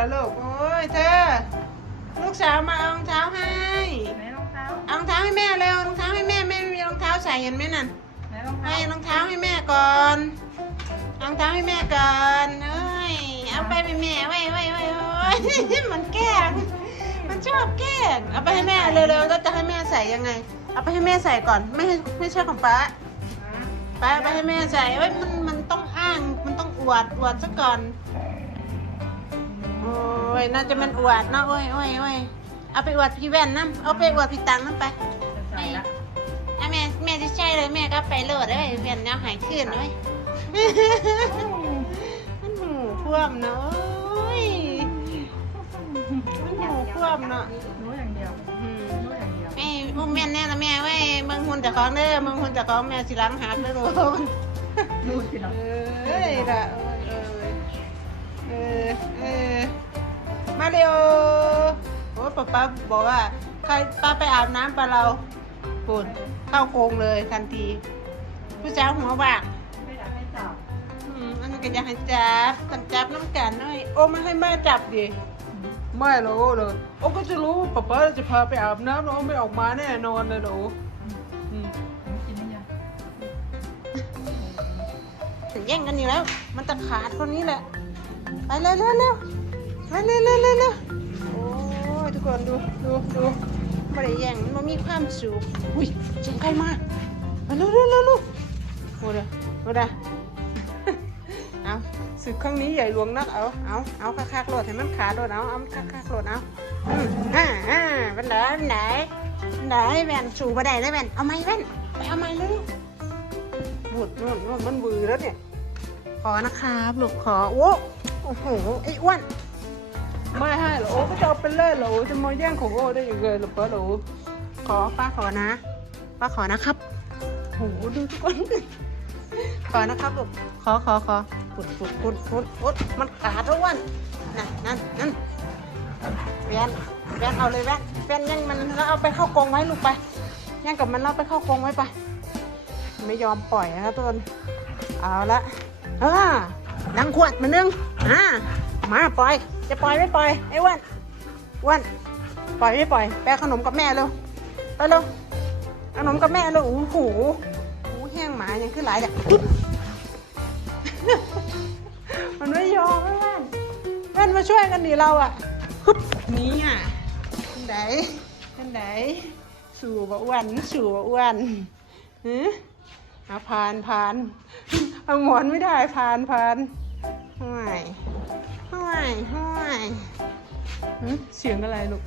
เหรอลูก โอ้ยเธอ ลูกสาวมาเอารองเท้าให้ ไหนรองเท้าเอารองเท้าให้แม่เร็วรองเท้าให้แม่แม่ไม่มีรองเท้าใส่เห็นไหมนั่นไหนรองเท้าให้รองเท้าให้แม่ก่อนรองเท้าให้แม่ก่อนเอ้ยเอาไปให้แม่ไว้ไว้ไว้ไว้มันแกล้งมันชอบแกล้งเอาไปให้แม่เร็วๆแล้วจะให้แม่ใส่ยังไง เอาไปให้แม่ใส่ก่อนไม่ให้ไม่ใช่ของป้าป้าเอาไปให้แม่ใส่เอ้ยมันมันต้องอ้างมันต้องอวดอวดซะก่อน โอ้ยน่าจะมันอวดเนอะโอ้ยโอ้ยโอ้ยเอาไปอวดพี่แว่นน้ำเอาไปอวดพี่ตังน้ำไปจะใส่ละอะแม่แม่จะใช่เลยแม่ก็ไปโหลดเลยเวียนแล้วหายขึ้นเลยมันหูท่วมเนาะโอ้ยมันหูท่วมเนาะรู้อย่างเดียวอืมรู้อย่างเดียวแม่อุ้มแม่แน่ละแม่เว้ยมึงหุ่นจากของเด้อมึงหุ่นจากของแม่สิหล้างหักเลยลูกรู้สิเราเอ้ยละเออเออมา เร็วโอ้ป๊าป๊าบอกว่าใครป้าไปอาบน้ำปลาเราปุ่นเข้าโกงเลยทันที ผู้สาวหัวบากไม่อยากให้จับอืมอันนั้นก็อยากให้จับกันจับน้ำกันหน่อยโอ้ไม่ให้แม่จับดิไม่หรอกโอ้เลยโอ้ก็จะรู้ว่าป๊าป๊าจะพาไปอาบน้ำแล้วโอ้ไม่ออกมาแน่นอนเลยหรออืมกินได้ยังถึงแย่งกันอยู่แล้ว มันจะขาดคนนี้แหละ ไปเร็วเร็วเร็วไปเร็วเร็วเร็วเร็วโอ้ยทุกคนดูดูดูไม่ได้แย่งมันมีความสุขอุ้ยเสียงใครมาไปเร็วเร็วเร็วเร็วโอ้เด้อโอ้เด้อเอาศึกครั้งนี้ใหญ่หลวงนักเอาเอาเอาคักๆโหลดให้มันขาดโหลดเอาเอาคักๆโหลดเอาอืมอ่าอ่าเป็นไหนเป็นไหนเป็นไหนแว่นสูบไปได้แล้วแว่นเอาไม้แว่นไปเอาไม้เร็วหมุดนู่นนู่นมันวือแล้วเนี่ยขอนะครับลูกขอโอ้โอ้โหไอ้อ้วน ไม่ให้หรอโอ้ก็จะเอาไปเล่นเหรอจะมาแย่งของโอ้ได้ยังไงหรอป้าหรอขอป้าขอนะป้าขอนะครับโหดูทุกคนขอนะครับลูกขอขอขอปุดปุดปุดปุดปุดมันขาดแล้วอ้วนนั่นนั่นนั่นแวนแวนเอาเลยแวนแวนยังมันแล้วเอาไปเข้ากรงไว้ลูกไปยังกับมันเราไปเข้ากรงไว้ไป ไม่ยอมปล่อยนะครับทุกคนเอาละเออดังขวดมานึงอ่า มาปล่อย จะปล่อยไม่ปล่อยไอ้วันวันปล่อยไม่ปล่อยแปลขนมกับแม่เร็วไปเร็วขนมกับแม่เร็วโอ้โหโอ้โหแห้งหมายังขึ้นหลายเนี่ยมันไม่ยอมไอ้ว่นว่นมาช่วยกันดิเราอะนี่อะอันไหนอันไหนสู่บะอ้วนสู่บะอ้วนหืออาผ่านผ่านเอาหมอนไม่ได้ผ่านผ่านห่ เสียงอะไรลูก